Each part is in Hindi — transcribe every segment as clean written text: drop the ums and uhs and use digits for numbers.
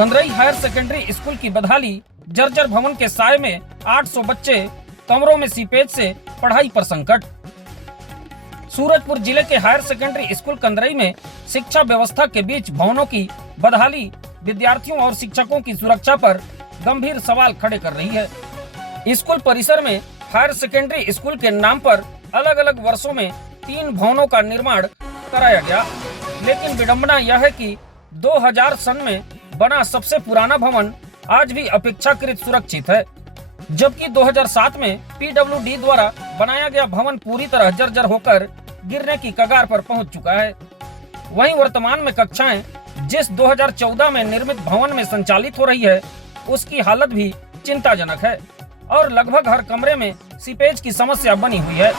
कंदरई हायर सेकेंडरी स्कूल की बदहाली, जर्जर भवन के साए में 800 बच्चे, कमरों में सीपेज से पढ़ाई पर संकट। सूरजपुर जिले के हायर सेकेंडरी स्कूल कंदरई में शिक्षा व्यवस्था के बीच भवनों की बदहाली विद्यार्थियों और शिक्षकों की सुरक्षा पर गंभीर सवाल खड़े कर रही है। स्कूल परिसर में हायर सेकेंडरी स्कूल के नाम पर अलग अलग वर्षों में 3 भवनों का निर्माण कराया गया, लेकिन विडंबना यह है कि 2000 सन में बना सबसे पुराना भवन आज भी अपेक्षाकृत सुरक्षित है, जबकि 2007 में पीडब्ल्यूडी द्वारा बनाया गया भवन पूरी तरह जर्जर होकर गिरने की कगार पर पहुंच चुका है। वहीं वर्तमान में कक्षाएं जिस 2014 में निर्मित भवन में संचालित हो रही है, उसकी हालत भी चिंताजनक है और लगभग हर कमरे में सीपेज की समस्या बनी हुई है।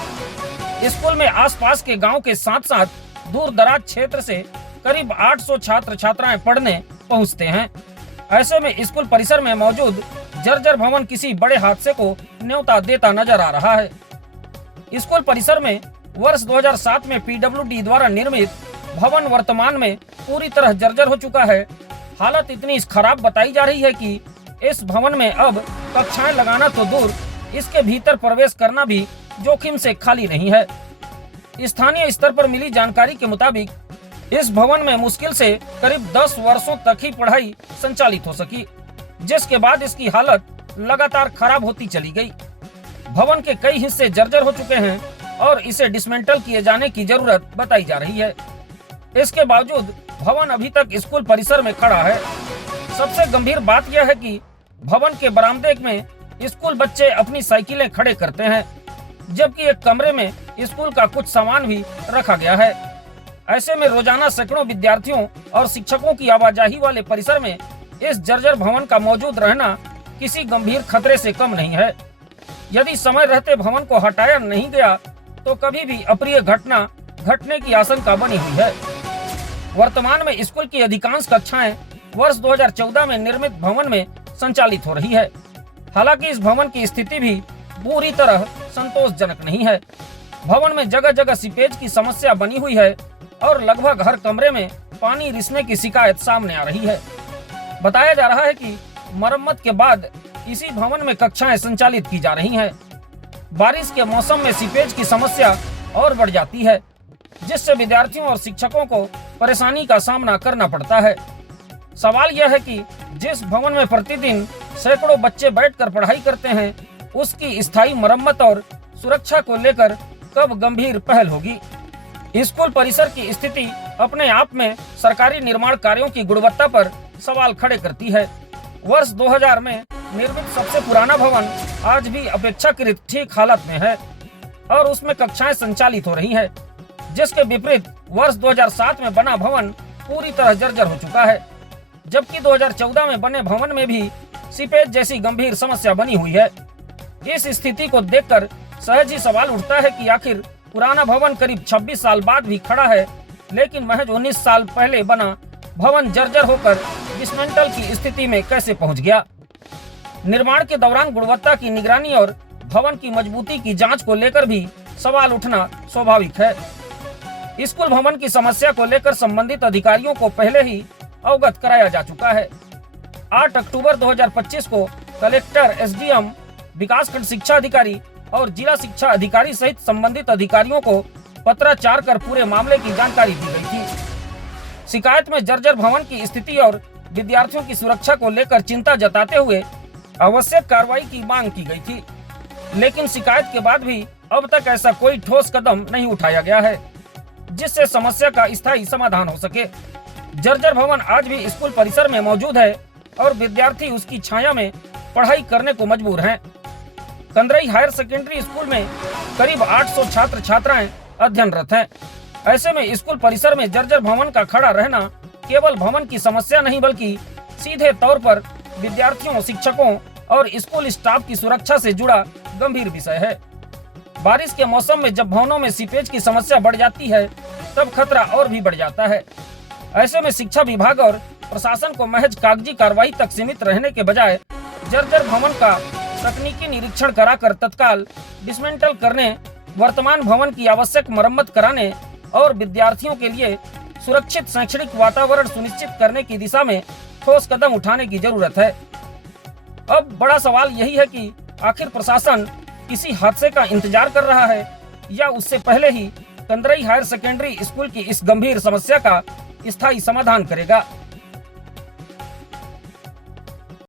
स्कूल में आसपास के गांव के साथ साथ दूर दराज क्षेत्र से करीब 800 छात्र छात्राएं पढ़ने पहुंचते हैं। ऐसे में स्कूल परिसर में मौजूद जर्जर भवन किसी बड़े हादसे को न्योता देता नजर आ रहा है। स्कूल परिसर में वर्ष 2007 में पीडब्ल्यूडी द्वारा निर्मित भवन वर्तमान में पूरी तरह जर्जर हो चुका है। हालत इतनी खराब बताई जा रही है कि इस भवन में अब कक्षाएं लगाना तो दूर, इसके भीतर प्रवेश करना भी जोखिम से खाली नहीं है। स्थानीय स्तर पर मिली जानकारी के मुताबिक इस भवन में मुश्किल से करीब 10 वर्षों तक ही पढ़ाई संचालित हो सकी, जिसके बाद इसकी हालत लगातार खराब होती चली गई। भवन के कई हिस्से जर्जर हो चुके हैं और इसे डिसमेंटल किए जाने की जरूरत बताई जा रही है। इसके बावजूद भवन अभी तक स्कूल परिसर में खड़ा है। सबसे गंभीर बात यह है कि भवन के बरामदे में स्कूल बच्चे अपनी साइकिलें खड़े करते हैं, जबकि एक कमरे में स्कूल का कुछ सामान भी रखा गया है। ऐसे में रोजाना सैकड़ों विद्यार्थियों और शिक्षकों की आवाजाही वाले परिसर में इस जर्जर भवन का मौजूद रहना किसी गंभीर खतरे से कम नहीं है। यदि समय रहते भवन को हटाया नहीं गया तो कभी भी अप्रिय घटना घटने की आशंका बनी हुई है। वर्तमान में स्कूल की अधिकांश कक्षाएं वर्ष 2014 में निर्मित भवन में संचालित हो रही है। हालांकि इस भवन की स्थिति भी पूरी तरह संतोषजनक नहीं है। भवन में जगह जगह सीपेज की समस्या बनी हुई है और लगभग हर कमरे में पानी रिसने की शिकायत सामने आ रही है। बताया जा रहा है कि मरम्मत के बाद इसी भवन में कक्षाएं संचालित की जा रही हैं। बारिश के मौसम में सीपेज की समस्या और बढ़ जाती है, जिससे विद्यार्थियों और शिक्षकों को परेशानी का सामना करना पड़ता है। सवाल यह है कि जिस भवन में प्रतिदिन सैकड़ों बच्चे बैठकर पढ़ाई करते हैं, उसकी स्थायी मरम्मत और सुरक्षा को लेकर कब गंभीर पहल होगी। स्कूल परिसर की स्थिति अपने आप में सरकारी निर्माण कार्यों की गुणवत्ता पर सवाल खड़े करती है। वर्ष 2000 में निर्मित सबसे पुराना भवन आज भी अपेक्षाकृत ठीक हालत में है और उसमें कक्षाएं संचालित हो रही हैं, जिसके विपरीत वर्ष 2007 में बना भवन पूरी तरह जर्जर हो चुका है, जबकि 2014 में बने भवन में भी सीपेज जैसी गंभीर समस्या बनी हुई है। इस स्थिति को देखकर सहज ही सवाल उठता है कि आखिर पुराना भवन करीब 26 साल बाद भी खड़ा है, लेकिन महज 19 साल पहले बना भवन जर्जर होकर डिसमेंटल की स्थिति में कैसे पहुंच गया। निर्माण के दौरान गुणवत्ता की निगरानी और भवन की मजबूती की जांच को लेकर भी सवाल उठना स्वाभाविक है। स्कूल भवन की समस्या को लेकर संबंधित अधिकारियों को पहले ही अवगत कराया जा चुका है। 8 अक्टूबर 2025 को कलेक्टर, एसडीएम, विकासखंड शिक्षा अधिकारी और जिला शिक्षा अधिकारी सहित संबंधित अधिकारियों को पत्राचार कर पूरे मामले की जानकारी दी गई थी। शिकायत में जर्जर भवन की स्थिति और विद्यार्थियों की सुरक्षा को लेकर चिंता जताते हुए आवश्यक कार्रवाई की मांग की गई थी, लेकिन शिकायत के बाद भी अब तक ऐसा कोई ठोस कदम नहीं उठाया गया है जिससे समस्या का स्थायी समाधान हो सके। जर्जर भवन आज भी स्कूल परिसर में मौजूद है और विद्यार्थी उसकी छाया में पढ़ाई करने को मजबूर हैं। कंदरई हायर सेकेंडरी स्कूल में करीब 800 छात्र छात्राएं अध्ययनरत हैं। ऐसे में स्कूल परिसर में जर्जर भवन का खड़ा रहना केवल भवन की समस्या नहीं, बल्कि सीधे तौर पर विद्यार्थियों, शिक्षकों और स्कूल स्टाफ की सुरक्षा से जुड़ा गंभीर विषय है। बारिश के मौसम में जब भवनों में सीपेज की समस्या बढ़ जाती है, तब खतरा और भी बढ़ जाता है। ऐसे में शिक्षा विभाग और प्रशासन को महज कागजी कार्रवाई तक सीमित रहने के बजाय जर्जर भवन का तकनीकी निरीक्षण कराकर तत्काल डिसमेंटल करने, वर्तमान भवन की आवश्यक मरम्मत कराने और विद्यार्थियों के लिए सुरक्षित शैक्षणिक वातावरण सुनिश्चित करने की दिशा में ठोस कदम उठाने की जरूरत है। अब बड़ा सवाल यही है कि आखिर प्रशासन किसी हादसे का इंतजार कर रहा है या उससे पहले ही कंदरई हायर सेकेंडरी स्कूल की इस गंभीर समस्या का स्थायी समाधान करेगा।